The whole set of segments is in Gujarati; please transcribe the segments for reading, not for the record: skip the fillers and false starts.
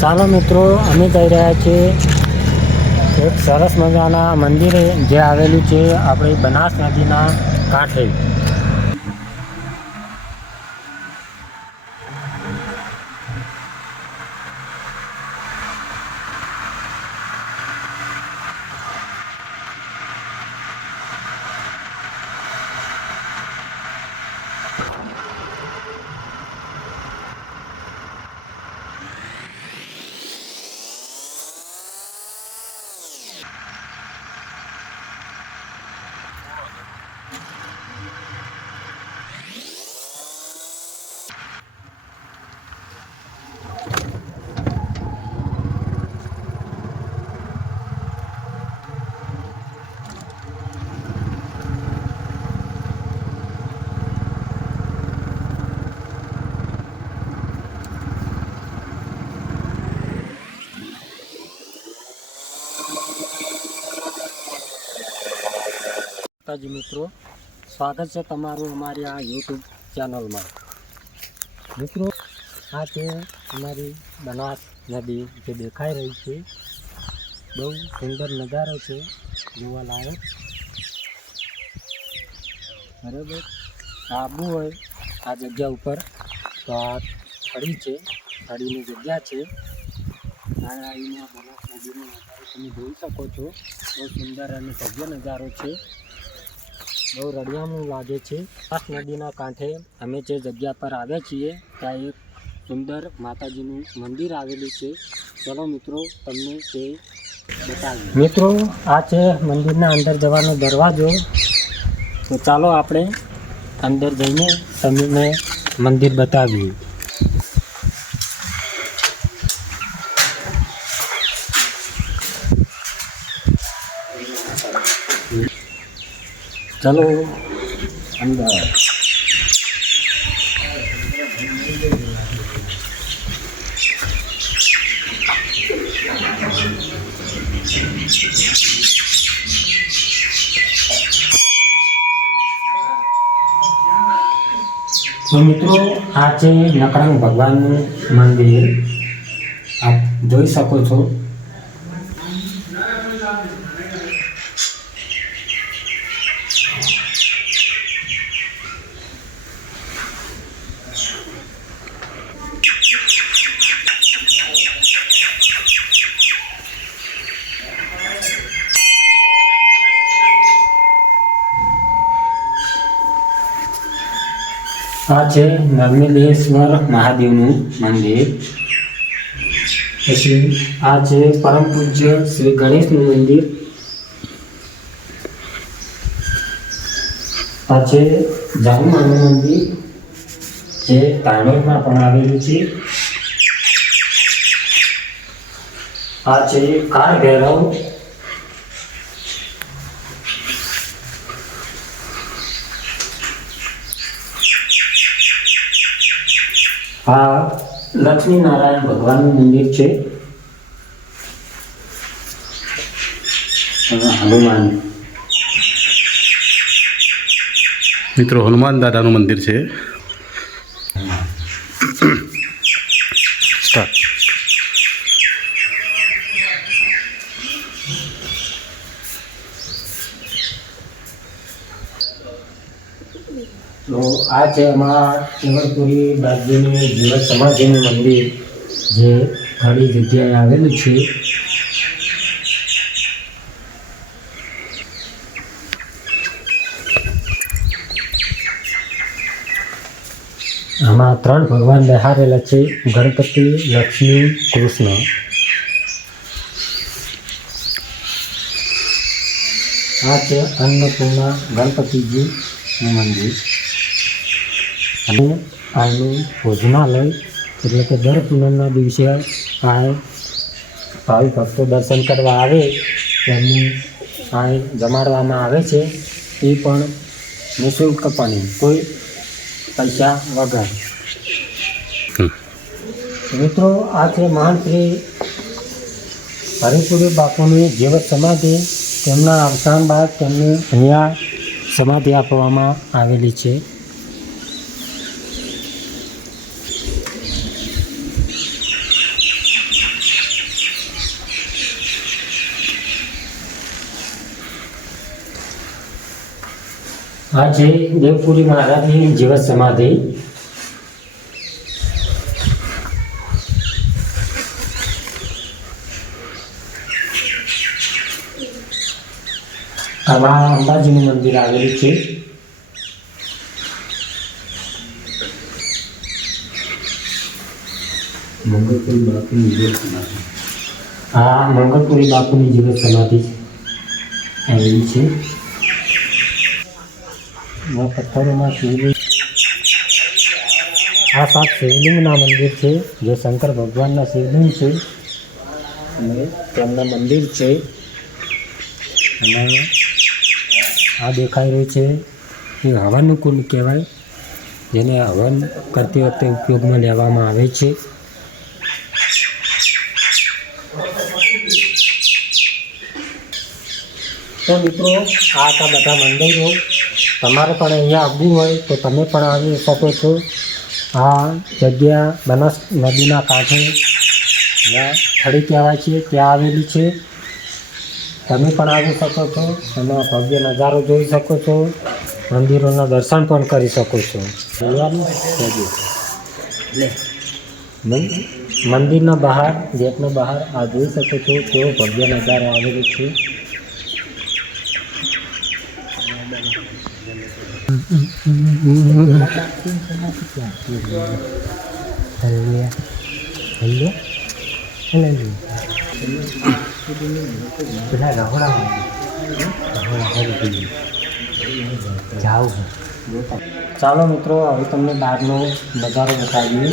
ચાલો મિત્રો, અમે જઈ રહ્યા છીએ એક સરસ મજાના મંદિરે જે આવેલું છે આપણી બનાસ નદીના કાંઠે. મિત્રો, સ્વાગત છે તમારું અમારી આ યુટ્યુબ ચેનલમાં. મિત્રો, આ છે અમારી બનાસ નદી જે દેખાઈ રહી છે. બહુ સુંદર નજારો છે જોવાલાયક. બરાબર, આવવું હોય આ જગ્યા ઉપર તો આ ફળી છે, ફળીની જગ્યા છે. અહીંયા બનાસ નદીનો નજારો તમે જોઈ શકો છો. બહુ સુંદર અને ભવ્ય નજારો છે. બહુ રળિયામણું લાગે છે. બનાસ નદીના કાંઠે અમે જે જગ્યા પર આવ્યા છીએ ત્યાં એક સુંદર માતાજીનું મંદિર આવેલું છે. ચલો મિત્રો, તમને તે બતાવીએ. મિત્રો, આ છે મંદિરના અંદર જવાનો દરવાજો. તો ચાલો આપણે અંદર જઈને તમને મંદિર બતાવીએ. ચલો અંદર. તો મિત્રો, આ છે નકરંગ ભગવાનનું મંદિર. આપ જોઈ શકો છો. આ છે નર્મદેશ્વર મહાદેવનું મંદિર. પછી આ છે પરમ પૂજ્ય શ્રી ગણેશનું મંદિર. આ છે જાનુમાનું મંદિર જે તાંડોરમાં પણ આવેલું છે. આ છે કાળ ભૈરવ. આ લક્ષ્મીનારાયણ ભગવાનનું મંદિર છે. હનુમાન. મિત્રો, હનુમાન દાદાનું મંદિર છે. સ્ટાર્ટ. તો આ છે અમારા કેવળપુરી બાજુનું જીવત સમાધિનું મંદિર જે ખાલી જગ્યાએ આવેલું છે. આમાં 3 ભગવાન બેહારેલા છે: ગણપતિ, લક્ષ્મી, કૃષ્ણ. આ છે અન્નપૂર્ણા ગણપતિજીનું મંદિર. અને આનું ભોજનાલય, એટલે કે દર પૂનમના દિવસે આ ભાવિ ભક્તો દર્શન કરવા આવે તેમને આ જમાડવામાં આવે છે. એ પણ નિઃશુલ્કપણે, કોઈ પૈસા વગર. મિત્રો, આ છે મહાન શ્રી હરિપુરી બાપુની જીવત સમાધિ. તેમના અવસાન બાદ તેમને અહીંયા સમાધિ આપવામાં આવેલી છે. આ છે દેવપુરી મહારાજની જીવત સમાધિ. આમાં અંબાજીનું મંદિર આવેલું છે. મંગળપુરી બાપુની જીવત સમાધિ. આ મંગળપુરી બાપુની જીવત સમાધિ આવેલી છે. આ પથ્થરોમાં શિવલિંગ, આ 7 શિવલિંગના મંદિર છે, જે શંકર ભગવાનના શિવલિંગ છે અને તેમના મંદિર છે. અને આ દેખાઈ રહ્યું છે એ હવનનું કુંડ કહેવાય, જેને હવન કરતી વખતે ઉપયોગમાં લેવામાં આવે છે. તો મિત્રો, આ હતા બધા મંદિરો. તમારે પણ અહીંયા આવવું હોય તો તમે પણ આવી શકો છો. આ જગ્યા બનાસ નદીના કાંઠે જ્યાં ખડી કહેવાય છે ત્યાં આવેલી છે. તમે પણ આવી શકો છો. તમે ભવ્ય નજારો જોઈ શકો છો. મંદિરોના દર્શન પણ કરી શકો છો. મંદિરના બહાર, ગેટના બહાર આ જોઈ શકો છો કેવો ભવ્ય નજારો આવેલો છે. ચાલો મિત્રો, હવે તમને બહારનો નજારો બતાવીએ.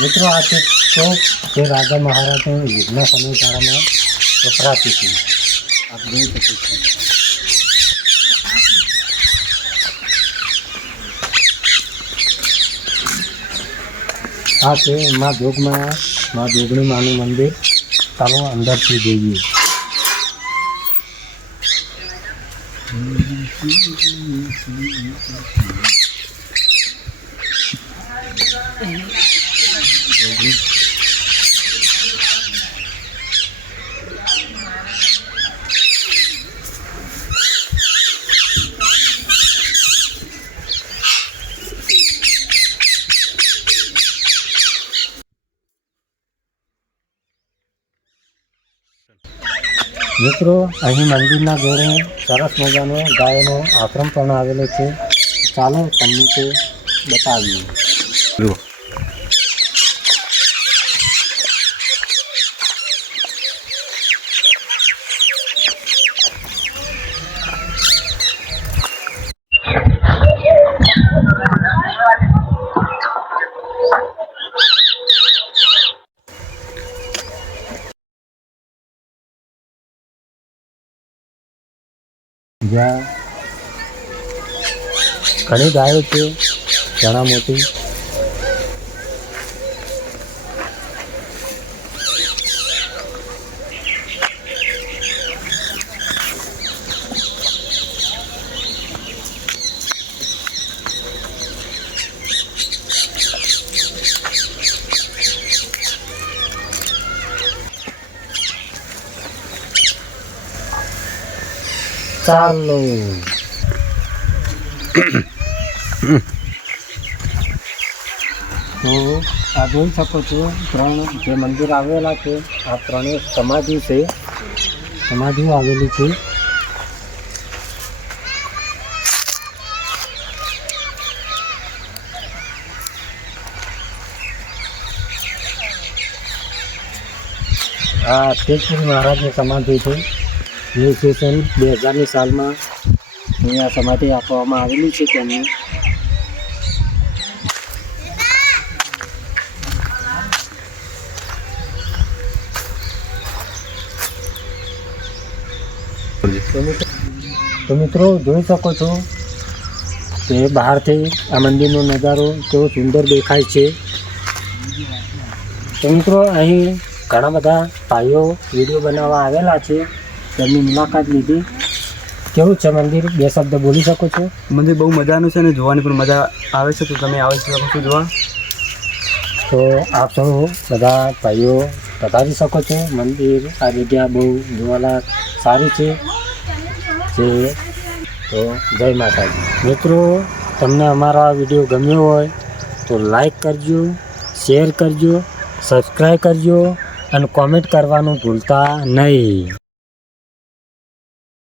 મિત્રો, આ છે ચોક જે રાજા મહારાજા યુદ્ધના સમયગાળામાં વપરાતી હતી. આપ જોઈ શકો છો. આ છે મા જોગણી માનું મંદિર. ચાલો અંદરથી જોઈએ. મિત્રો, અહીં મંદિરના જોડે સરસ મજાનો ગાયનો આશ્રમ પણ આવેલો છે. ચાલો તમને તે બતાવીએ. જુઓ. જ્યાં ઘણી ગાયો છે, ઘણા મોટી. ચાલો તો આ જોઈ શકો છો 3 જે મંદિર આવેલા છે, આ 3 સમાધિ છે, સમાધિઓ આવેલી છે. આ તેજપુરી મહારાજની સમાધિ છે. જે સન 2000ની સાલમાં અહીંયા સમાધિ આપવામાં આવેલી છે તેમને. તો મિત્રો જોઈ શકો છો કે બહારથી આ મંદિરનો નજારો કેવો સુંદર દેખાય છે. તો મિત્રો અહીં ઘણા બધા ભાઈઓ વિડીયો બનાવવા આવેલા છે, તેમની મુલાકાત લીધી. કેવું છે મંદિર? 2 શબ્દ બોલી શકો છો? મંદિર બહુ મજાનું છે અને જોવાની પણ મજા આવે છે, તો તમે આવી શકો છો જોવા. તો આપ સૌ બધા ભાઈઓ પધારી શકો છો. મંદિર આ જગ્યા બહુ જોવાલાયક સારી છે. તો જય માતાજી. મિત્રો, તમને અમારા વિડીયો ગમ્યો હોય તો લાઈક કરજો, શેર કરજો, સબસ્ક્રાઈબ કરજો અને કોમેન્ટ કરવાનું ભૂલતા નહીં.